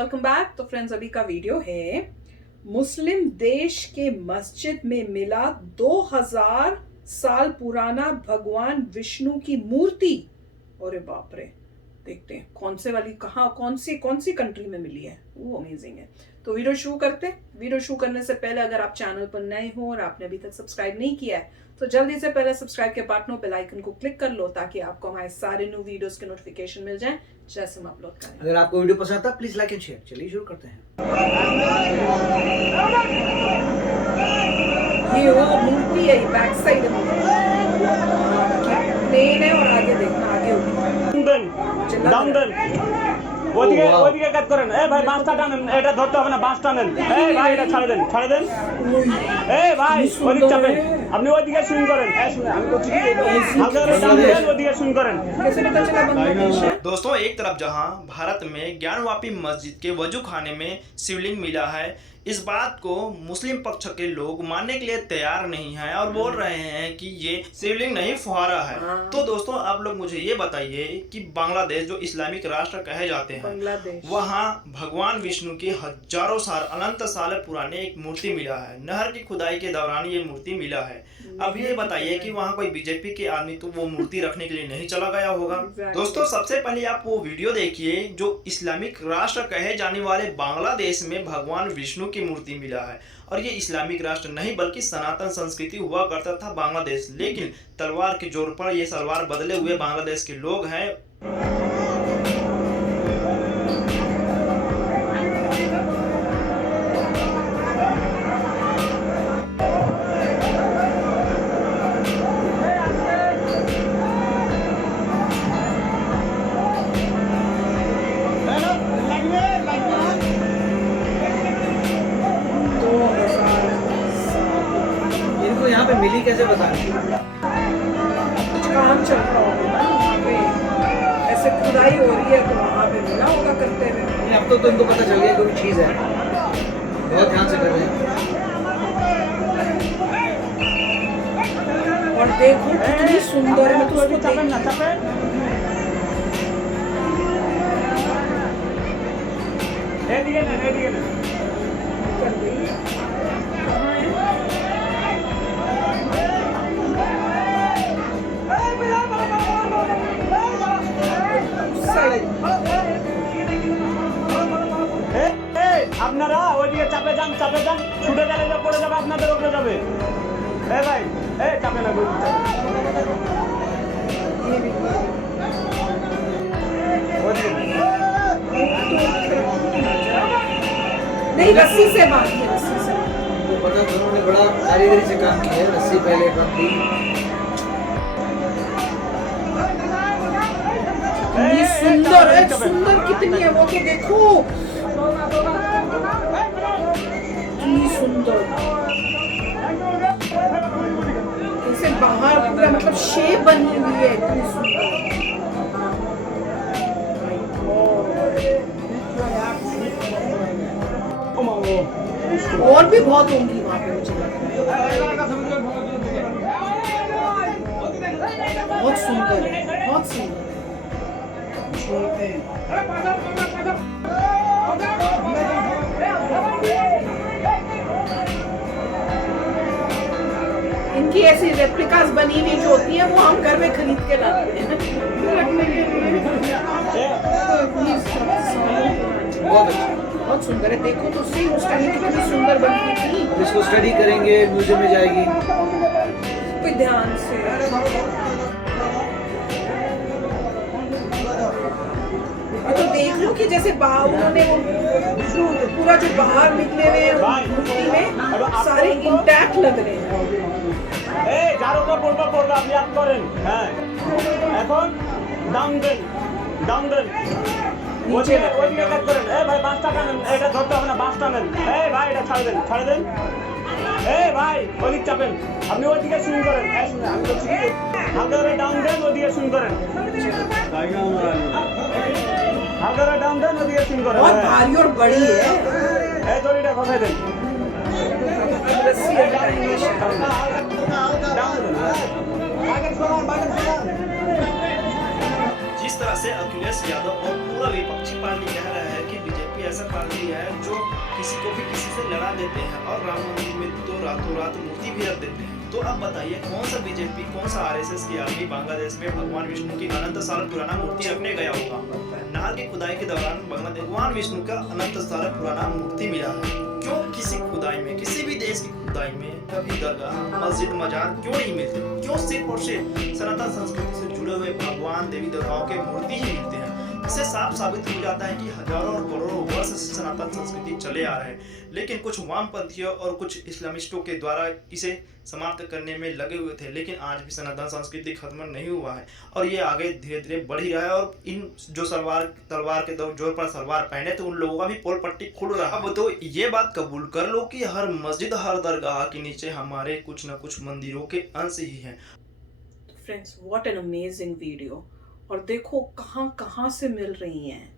Welcome back. तो friends, अभी का वीडियो है मुस्लिम देश के मस्जिद में मिला 2000 साल पुराना भगवान विष्णु की मूर्ति। अरे बाप रे, देखते हैं कौन से वाली कौन सी कंट्री में मिली है। वो अमेजिंग है। तो वीडियो शुरू करते हैं। वीडियो शुरू करने से पहले अगर आप चैनल पर नए हो और आपने अभी तक सब्सक्राइब नहीं किया है तो जल्दी से पहले सब्सक्राइब के बटन बेल आइकन को क्लिक कर लो ताकि आपको हमारे सारे न्यू वीडियोस के नोटिफिकेशन मिल जाएं जैसे हम अपलोड करें। अगर आपको वीडियो पसंद आता प्लीज लाइक एंड शेयर। चलिए शुरू करते हैं। ये वो मूर्ति है, बैक साइड है मूर्ति, प्लेन है और आगे देखना, आगे ওদিকে ওদিকে কাট করেন। এই ভাই বাঁশটা টানেন, এটা ধরতে হবে না, বাঁশ টানেন। এই ভাই এটা ছাড়ে দেন, ছাড়ে দেন। এই ভাই ওদিকে চাপেন, আপনি ওদিকে সুইং করেন। এই শুনে আমি বলছি কি হালকা করে টানেন, ওদিকে সুইং করেন। कैसे पता चला बांग्लादेश है? दोस्तों, एक तरफ जहां भारत में ज्ञानवापी मस्जिद के वजू खाने में शिवलिंग मिला है, इस बात को मुस्लिम पक्ष के लोग मानने के लिए तैयार नहीं है और बोल रहे हैं कि ये शिवलिंग नहीं फुहारा है। तो दोस्तों, आप लोग मुझे ये बताइए कि बांग्लादेश जो इस्लामिक राष्ट्र कहे जाते हैं, वहाँ भगवान विष्णु की हजारों साल अनंत साल पुराने एक मूर्ति मिला है। नहर की खुदाई के दौरान ये मूर्ति मिला है। अब ये बताइए कि वहाँ कोई बीजेपी के आदमी तो वो मूर्ति रखने के लिए नहीं चला गया होगा। दोस्तों, सबसे पहले आप वो वीडियो देखिए जो इस्लामिक राष्ट्र कहे जाने वाले बांग्लादेश में भगवान विष्णु की मूर्ति मिला है। और ये इस्लामिक राष्ट्र नहीं बल्कि सनातन संस्कृति हुआ करता था बांग्लादेश, लेकिन तलवार के जोर पर ये सलवार बदले हुए बांग्लादेश के लोग हैं। इनको यहाँ पे मिली कैसे बता रहे? कुछ काम चल रहा होगा ना वहाँ पे, ऐसे खुदाई हो रही है तो वहाँ पे मिला होगा करते हुए। नहीं, अब तो इनको पता चल गया कोई चीज है। बहुत ध्यान से कर रहे हैं। और देखो कितनी सुंदर है, तो उसको চাপেন না, চাপেন। এদিকে নেন, এদিকে নেন। कर गई। कहाँ है? साइड। আপনারা ওইদিকে চাপে যান, চাপে যান, ছুটে গেলে যে পড়ে যাবে, আপনাদের উপরে যাবে। এই ভাই, এই চাপে না, नहीं, रस्सी से बांधी है, रस्सी से। तो पता दोनों ने बड़ा कारीगरी से काम किया है। रस्सी पहले काम की। कितनी सुंदर है, सुंदर कितनी है वो तो देखो, कितनी सुंदर। इसे बाहर पूरा मतलब शेप बनी हुई है, इतनी सुंदर। और भी बहुत होंगी वहाँ पे, मुझे लगता है। बहुत सुंदर है, बहुत सुंदर। इनकी ऐसी रेप्लिकास बनी हुई जो होती है वो हम घर में खरीद के लाते हैं रखने के लिए। बहुत अच्छा, बहुत सुंदर है। देखो तो सही उस टाइम कितनी सुंदर बनती थी। इसको स्टडी करेंगे, म्यूजियम में जाएगी। कोई ध्यान से तो देख लो कि जैसे बाहर उन्होंने वो पूरा जो बाहर निकले हुए हैं मूर्ति में सारे इंटैक्ट लग रहे हैं। এই যার উপর পড়বে পড়বে, আপনি আপ করেন। হ্যাঁ, এখন ডাউন দেন, ডাউন দেন, ওইদিকে কাট করেন। এই ভাই বাঁশটা টানেন, এটা ধরতে হবে না, বাঁশ টানেন। এই ভাই এটা ছাড়ে দেন, ছাড়ে দেন। এই ভাই ওদিকে চাপেন, আপনি ওইদিকে সুইং করেন। এই শুনে আমি বলছি কি হালকা করে ডাউন দেন, ওইদিকে সুইং করেন। হালকা করে ডাউন দেন, ওইদিকে সুইং করেন। बहुत भारी और बड़ी है। এই দড়িটা খসাই দেন। रस्सी हटाएंगे शायद। जिस तरह से अखिलेश यादव और पूरा विपक्षी पार्टी कह रहा है कि बीजेपी कोई ऐसा पार्टी है जो किसी को भी किसी से लड़ा देते हैं और राम मंदिर में तो रातों रात मूर्ति भी रख देते हैं। तो अब बताइए कौन सा बीजेपी, कौन सा आरएसएस की आर्मी बांग्लादेश में भगवान विष्णु की अनंत साल पुराना मूर्ति रखने गया होगा। नहर की खुदाई के दौरान बांग्लादेश भगवान विष्णु का अनंत साल पुराना मूर्ति मिला है। क्यों किसी खुदाई में, किसी भी देश की खुदाई में कभी दरगाह, मस्जिद, मजार क्यों नहीं मिलते? क्यों सिर्फ और सिर्फ सनातन संस्कृति से जुड़े हुए भगवान देवी देवताओं के मूर्ति ही मिलते हैं? इससे साफ साबित हो जाता है कि हजारों और करोड़ों वर्ष से सनातन संस्कृति चले आ रहे हैं, लेकिन कुछ वामपंथियों और कुछ इस्लामिस्टों के द्वारा इसे समाप्त करने में लगे हुए थे। लेकिन आज भी सनातन संस्कृति खत्म नहीं हुआ है और ये आगे धीरे धीरे बढ़ ही रहा है। और इन जो तलवार के जोर पर सलवार पहने थे उन लोगों का भी पोल पट्टी खुल रहा है। अब तो ये बात कबूल कर लो कि हर मस्जिद, हर दरगाह के नीचे हमारे कुछ न कुछ मंदिरों के अंश ही हैं। Friends, what an amazing video. और देखो कहाँ कहाँ से मिल रही हैं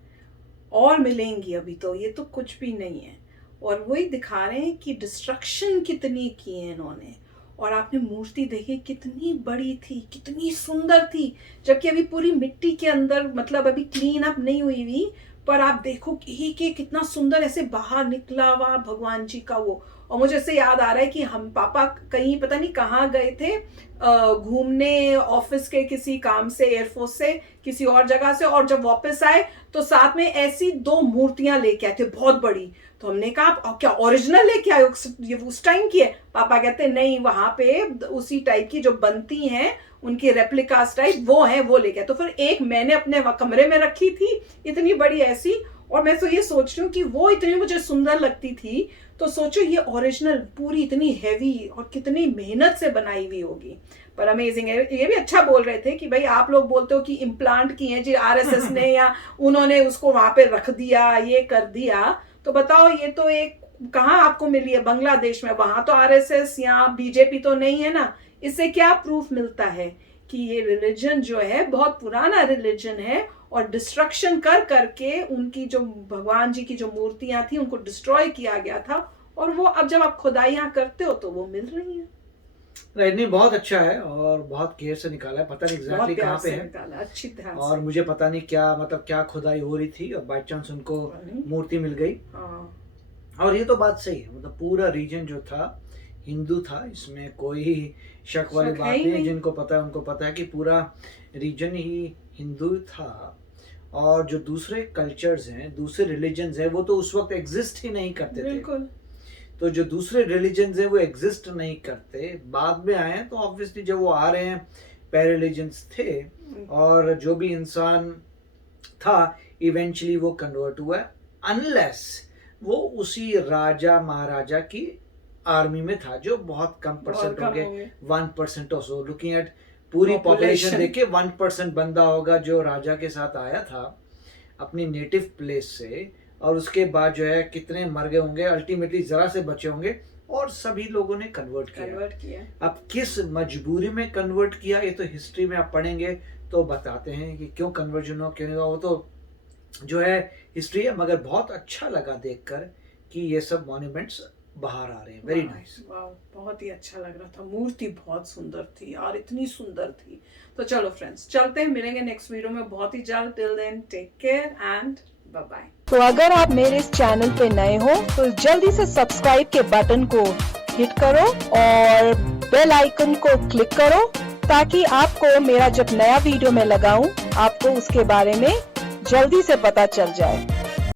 और मिलेंगी, अभी तो ये तो कुछ भी नहीं है। और वही दिखा रहे हैं कि डिस्ट्रक्शन कितनी की है इन्होंने। और आपने मूर्ति देखी कितनी बड़ी थी, कितनी सुंदर थी, जबकि अभी पूरी मिट्टी के अंदर, मतलब अभी क्लीन अप नहीं हुई हुई, पर आप देखो कि कितना सुंदर ऐसे बाहर निकला हुआ भगवान जी का वो। और मुझे ऐसे याद आ रहा है कि हम पापा कहीं पता नहीं कहाँ गए थे घूमने, ऑफिस के किसी काम से, एयरफोर्स से, किसी और जगह से, और जब वापस आए तो साथ में ऐसी 2 मूर्तियां लेके आए थे बहुत बड़ी। तो हमने कहा आप क्या ओरिजिनल लेके आए, ये उस टाइम की है? पापा कहते नहीं, वहां पे उसी टाइप की जो बनती हैं उनकी रेप्लिकास टाइप वो है, वो लेके आए। तो फिर एक मैंने अपने कमरे में रखी थी इतनी बड़ी ऐसी, और मैं तो ये सोच रही हूँ कि वो इतनी मुझे सुंदर लगती थी, तो सोचो ये ओरिजिनल पूरी इतनी हैवी और कितनी मेहनत से बनाई हुई होगी। पर अमेजिंग है। ये भी अच्छा बोल रहे थे कि भाई आप लोग बोलते हो कि इम्प्लांट किए हैं जी आरएसएस ने या उन्होंने उसको वहां पे रख दिया, ये कर दिया, तो बताओ ये तो एक कहाँ आपको मिली है? बांग्लादेश में, वहां तो आरएसएस या बीजेपी तो नहीं है ना। इससे क्या प्रूफ मिलता है कि ये रिलीजन जो है बहुत पुराना रिलीजन है और डिस्ट्रक्शन कर करके उनकी जो भगवान जी की जो मूर्तियां थी उनको डिस्ट्रॉय किया गया था, और वो अब जब आप खुदाइयां करते हो तो वो मिल रही हैं। राइट, नहीं बहुत अच्छा है और बहुत केयर से निकाला है। पता नहीं एग्जैक्टली कहाँ पे है, अच्छी तरह और मुझे पता नहीं क्या, मतलब क्या खुदाई हो रही थी और बाय चांस उनको मूर्ति मिल गई। और ये तो बात सही है, मतलब पूरा रीजन जो था हिंदू था, इसमें कोई शक वाली बात नहीं। जिनको पता है उनको पता है कि पूरा रीजन ही हिंदू था। और जो दूसरे कल्चर्स हैं, दूसरे रिलीजन्स हैं, वो तो उस वक्त एग्जिस्ट ही नहीं करते थे। तो जो दूसरे रिलीजन्स हैं वो एग्जिस्ट नहीं करते, बाद में आए। तो ऑब्वियसली जब वो आ रहे हैं, पहले रिलीजन्स थे और जो भी इंसान था इवेंचुअली वो कन्वर्ट हुआ, अनलेस वो उसी राजा महाराजा की आर्मी में था, जो बहुत कम परसेंट होंगे, 1% और सो। लुकिंग एट पूरी पॉपुलेशन देखे 1% बंदा होगा जो राजा के साथ आया था अपनी नेटिव प्लेस से, और उसके बाद जो है कितने मर गए होंगे, अल्टीमेटली जरा से बचे होंगे, और सभी लोगों ने कन्वर्ट किया। अब किस मजबूरी में कन्वर्ट किया, ये तो हिस्ट्री में आप पढ़ेंगे तो बताते हैं कि क्यों कन्वर्जन हो, क्यों नहीं हुआ, वो तो जो है हिस्ट्री है। मगर बहुत अच्छा लगा देखकर कि ये सब मॉन्यूमेंट्स बाहर आ रहे हैं। वेरी नाइस, बहुत ही अच्छा लग रहा था। मूर्ति बहुत सुंदर थी और इतनी सुंदर थी। तो चलो फ्रेंड्स, चलते हैं, मिलेंगे नेक्स्ट वीडियो में बहुत ही जल्द। Till then take care and bye bye. तो अगर आप मेरे इस चैनल पे नए हो तो जल्दी से सब्सक्राइब के बटन को हिट करो और बेल आइकन को क्लिक करो, ताकि आपको मेरा जब नया वीडियो मैं लगाऊं आपको उसके बारे में जल्दी से पता चल जाए।